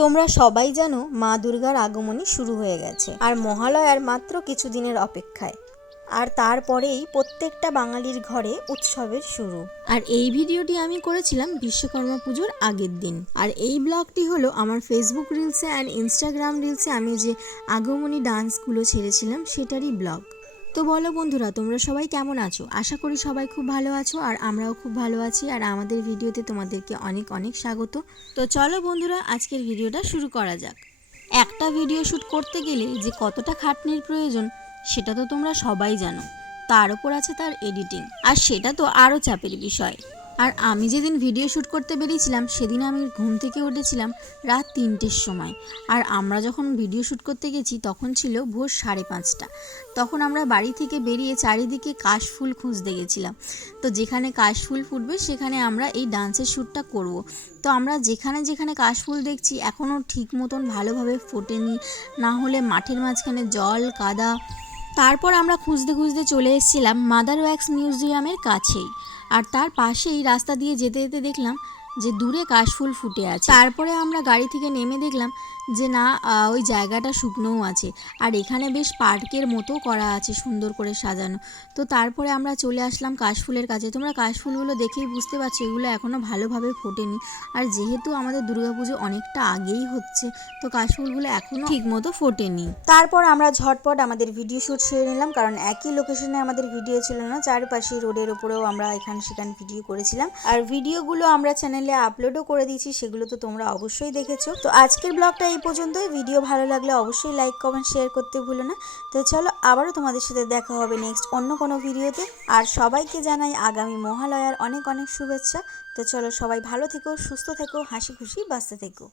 তোমরা সবাই জানো মা দুর্গার আগমনী শুরু হয়ে গেছে, আর মহালয়ার মাত্র কিছুদিনের অপেক্ষায়। আর তারপরেই প্রত্যেকটা বাঙালির ঘরে উৎসবের শুরু। আর এই ভিডিওটি আমি করেছিলাম বিশ্বকর্মা পুজোর আগের দিন। আর এই ব্লগটি হলো আমার ফেসবুক রিলসে অ্যান্ড ইনস্টাগ্রাম রিলসে আমি যে আগমনী ডান্সগুলো ছেড়েছিলাম সেটারই ব্লগ। তো বলো বন্ধুরা, তোমরা সবাই কেমন আছো? আশা করি সবাই খুব ভালো আছো আর আমরাও খুব ভালো আছি আর আমাদের ভিডিওতে তোমাদেরকে অনেক অনেক স্বাগত। তো চলো বন্ধুরা, আজকের ভিডিওটা শুরু করা যাক। একটা ভিডিও শ্যুট করতে গেলে যে কতটা খাটনির প্রয়োজন, সেটা তো তোমরা সবাই জানো। তার উপর আছে তার এডিটিং আর সেটা তো আরও চাপের বিষয়। আর আমি যেদিন ভিডিও শ্যুট করতে বেরিয়েছিলাম, সেদিন আমি ঘুম থেকে উঠেছিলাম রাত তিনটের সময়। আর আমরা যখন ভিডিও শ্যুট করতে গেছি, তখন ছিল ভোর সাড়ে পাঁচটা। তখন আমরা বাড়ি থেকে বেরিয়ে চারিদিকে কাশফুল খুঁজতে গেছিলাম। তো যেখানে কাশফুল ফুটবে, সেখানে আমরা এই ডান্সের শ্যুটটা করব। তো আমরা যেখানে যেখানে কাশফুল দেখছি এখনও ঠিক মতন ভালোভাবে ফোটেনি। না হলে মাঠের মাঝখানে জল, কাদা। তারপর আমরা খুঁজতে খুঁজতে চলে এসেছিলাম মাদার ওয়্যাক্স মিউজিয়ামের কাছেই। আর তার পাশেই রাস্তা দিয়ে যেতে যেতে দেখলাম যে দূরে কাশফুল ফুটে আছে। তারপরে আমরা গাড়ি থেকে নেমে দেখলাম যে না ওই জায়গাটা শুকনোও আছে। আর এখানে বেশ পার্কের মতো করা আছে সুন্দর করে সাজানো। তো তারপরে আমরা চলে আসলাম কাশফুলের কাছে। তোমরা কাশফুলগুলো দেখেই বুঝতে পারছ এগুলো এখনও ভালোভাবে ফোটেনি। আর যেহেতু আমাদের দুর্গাপুজো অনেকটা আগেই হচ্ছে, তো কাশফুলগুলো এখনও ঠিকমতো ফোটেনি। তারপর আমরা ঝটপট আমাদের ভিডিও শ্যুট সেরে নিলাম, কারণ একই লোকেশনে আমাদের ভিডিও ছিল না। চারপাশে রোডের ওপরেও আমরা এখানে সেখানে ভিডিও করেছিলাম। আর ভিডিওগুলো আমরা চ্যানেলে আপলোডও করে দিয়েছি, সেগুলো তো তোমরা অবশ্যই দেখেছ। তো আজকের ব্লগটা এই পর্যন্তই। ভিডিও ভালো লাগলে অবশ্যই লাইক কমেন্ট শেয়ার করতে ভুলো না। তো চলো, আবারও তোমাদের সাথে দেখা হবে নেক্সট অন্য কোনো ভিডিওতে আর সবাইকে জানাই আগামী মহালয়ার অনেক অনেক শুভেচ্ছা। তো চলো, সবাই ভালো থেকো, সুস্থ থেকো, হাসি খুশি, বাঁচতে থেকো।